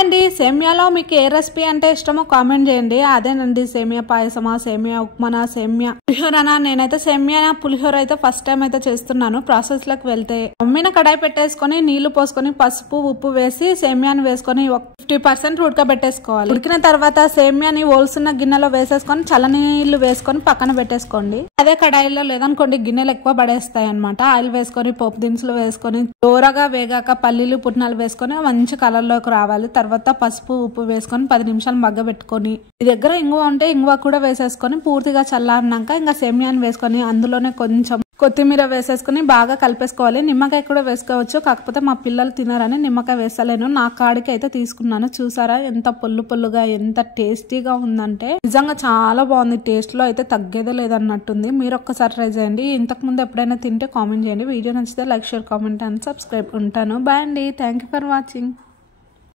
అండి సేమియాలో మీకు ఏ రెసిపీ అంటే ఇష్టమో కామెంట్ చేయండి. అదేనండి సేమియా పాయసమా, సేమియా ఉప్మానా, సేమియా పులిహోరనా. నేనైతే సేమియా పులిహోర అయితే ఫస్ట్ టైం అయితే చేస్తున్నాను. ప్రాసెస్ లోకి వెళ్తే అమ్మిన కడాయి పెట్టేసుకొని నీళ్లు పోసుకొని పసుపు ఉప్పు వేసి సేమియాని వేసుకొని 50% ఉడకబెట్టేసుకోవాలి. ఉడికిన తర్వాత సేమియాని ఓల్సిన గిన్నెలో వేసేసుకొని చల్లనీళ్లు వేసుకొని పక్కన పెట్టేసుకోండి. అదే కడాయిలో లేదనుకోండి గిన్నెలు ఎక్కువ పడేస్తాయి అనమాట. ఆయిల్ వేసుకొని పోపు దినుసులు వేసుకొని దూరగా వేగాక పల్లీలు పుట్నాలు వేసుకొని మంచి కలర్ లోకి రావాలి. తర్వాత పసుపు ఉప్పు వేసుకొని 10 నిమిషాలు మగ్గబెట్టుకొని మీ దగ్గర ఇంగువ ఉంటే ఇంగువ కూడా వేసేసుకొని పూర్తిగా చల్లారినాక ఇంకా సేమియాని వేసుకొని అందులోనే కొంచెం కొత్తిమీర వేసేసుకుని బాగా కలిపేసుకోవాలి. నిమ్మకాయ కూడా వేసుకోవచ్చు, కాకపోతే మా పిల్లలు తినారని నిమ్మకాయ వేస్తలేను. నా కాడికి అయితే తీసుకున్నాను. చూసారా ఎంత పొల్లుగా ఎంత టేస్టీగా ఉందంటే నిజంగా చాలా బాగుంది. టేస్ట్ లో అయితే తగ్గేదే లేదన్నట్టుంది. మీరు ఒక్కసారి ట్రై చేయండి. ఇంతకు ముందు ఎప్పుడైనా తింటే కామెంట్ చేయండి. వీడియో నచ్చితే like, share, comment and subscribe. ఉంటాను. బాయ్ అండి. Thank you for watching.